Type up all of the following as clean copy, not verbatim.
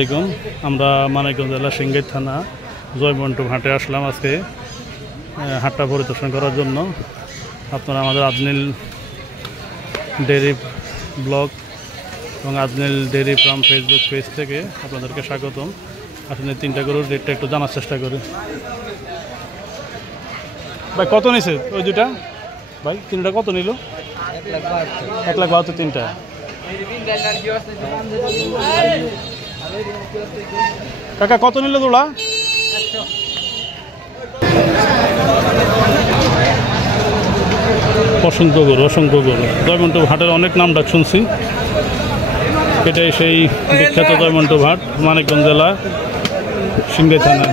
আসসালামু আলাইকুম। আমরা মানিকগঞ্জ জেলা সিংগাইর থানা জয়মন্টু হাটে আসলাম আজকে হাটটা পরিদর্শন করার জন্য। আপনারা আমাদের আজনিল ডেয়ারি ব্লগ এবং আজনিল ডেয়ারি ফার্ম ফেসবুক পেজ থেকে আপনাদেরকে স্বাগতম। আসলে 3টা গরুর রেটটা একটু জানার চেষ্টা করি। ভাই কত নিছে ওই দুটা? ভাই 3টা কত নিল? 1,72,000 3টা। কাকা কত নিল তোলা? অসংখ্য গরু জয়মন্টু হাটের অনেক নাম ডাক শুনছি। এটাই সেই বিখ্যাত জয়মন্টু হাট, মানিকগঞ্জ জেলা সিংগাইর থানা।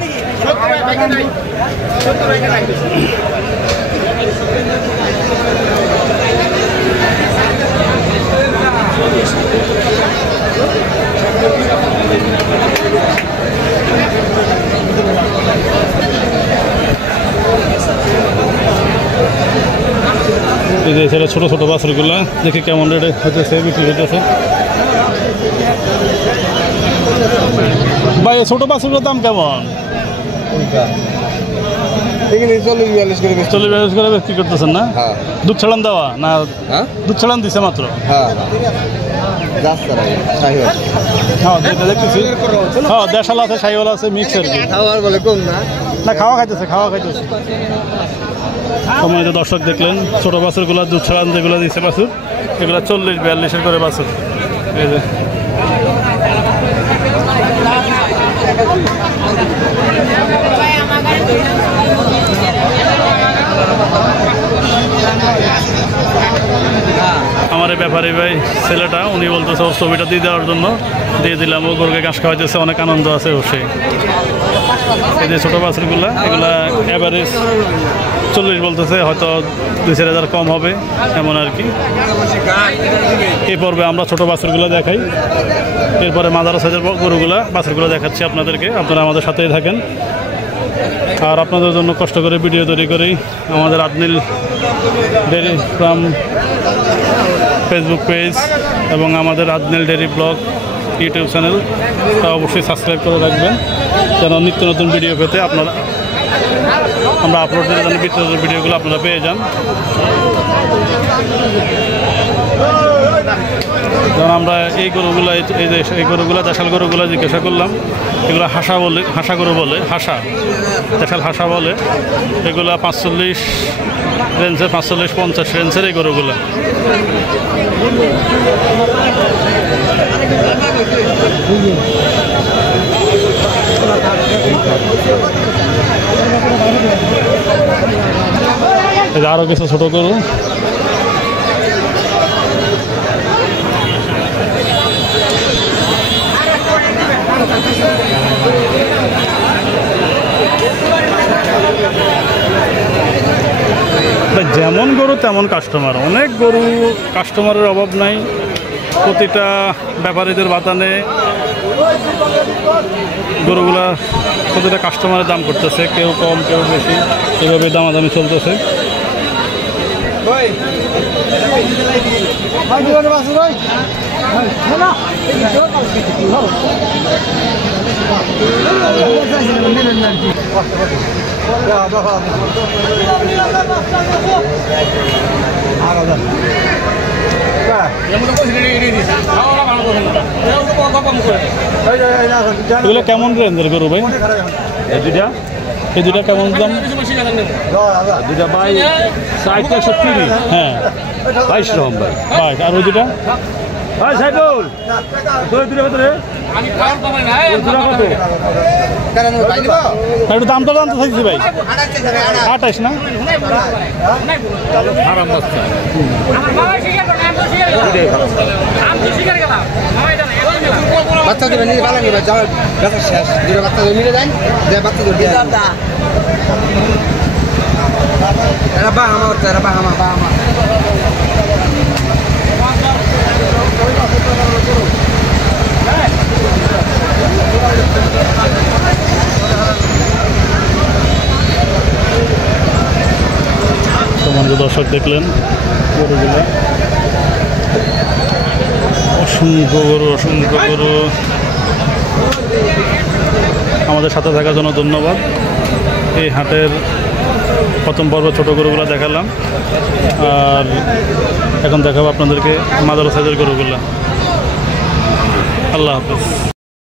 এই যে ছেলে ছোটো ছোটো বাছুরগুলো দেখি কেমন রেটে হতেছে, বিক্রি হতেছে। ভাই ছোটো বাছুরগুলোর দাম কেমন? 40-42 করে বিক্রি করতেছেন না? দুধ ছাড়ান দেওয়া না? দুধ ছাড়ান দিছে মাত্র? হ্যাঁ দেখতেছি। হ্যাঁ দেশাল আছে, সাইওয়াল আছে, মিক্স আর কি। না খাওয়া খাইতেছে। সম্মানিত দর্শক দেখলেন ছোটো বাছুরগুলো দুধ ছাড়ান যেগুলো দিচ্ছে বাছুর, এগুলো 40-42 করে বাছুর। এই যে আমার এই ব্যাপারী ভাই ছেলেটা উনি বলতেছে ওর ছবিটা দিয়ে দেওয়ার জন্য দিয়ে দিলাম। ও গরুকে ঘাস খাওয়াইতেছে, অনেক আনন্দ আছে অবশ্যই। এই যে ছোটো বাছুরগুলা এগুলা অ্যাভারেজ 40 বলতেছে, হয়তো 2-4 কম হবে এমন আর কি। এই পর্বে আমরা ছোটো বাছুরগুলো দেখাই, এরপরে মাদার সাইজের গরুগুলা বাছুরগুলো দেখাচ্ছি আপনাদেরকে। আপনারা আমাদের সাথেই থাকেন। আর আপনাদের জন্য কষ্ট করে ভিডিও তৈরি করি আমাদের আজনিল ডেয়ারি ফার্ম ফেসবুক পেজ এবং আমাদের আজনিল ডেয়ারি ব্লগ ইউটিউব চ্যানেল, তা অবশ্যই সাবস্ক্রাইব করে রাখবেন যেন নিত্য নতুন ভিডিও পেতে আমরা আপলোড করে যেন নিত্য নতুন ভিডিওগুলো আপনারা পেয়ে যান। যেমন আমরা এই গরুগুলো দেশাল গরুগুলো জিজ্ঞাসা করলাম, এগুলো হাসা গরু বলে, দেশাল হাসা বলে। এগুলো 45 রেঞ্জের, 45-50 রেঞ্জের এই গরুগুলো। আরো কিছু ছোট গরু। যেমন গরু তেমন কাস্টমার, অনেক গরু, কাস্টমারের অভাব নাই। প্রতিটা ব্যাপারীদের বাতানে গরুগুলা প্রতিটা কাস্টমারের দাম করতেছে, কেউ কম কেউ বেশি, এভাবে দামাদামি চলতেছে। এগুলো কেমন রেঞ্জের গরু ভাই? এই দুটা কেমন দাম? দুটা ভাই 60-70। হ্যাঁ 22 রকম ভাই। আর ওই দুটা ভাই সাইদুল একটু দাম তো জানতে চাইছি ভাই। 28 না? বাচ্চা দেবে নিয়ে ভালো নিবে, যাও ব্যথা শেষ। দুটো বাচ্চা মিলে যান, যে বাচ্চা ধরে দিয়ে এরা বা আমার দর্শক দেখলেন গরুগুলো, অসংখ্য গরু আমাদের সাথে থাকার জন্য ধন্যবাদ। এই হাটের প্রথম পর্ব ছোটো গরুগুলো দেখালাম, আর এখন দেখাবো আপনাদেরকে মাদার সাইজের গরুগুলো। আল্লাহ হাফেজ।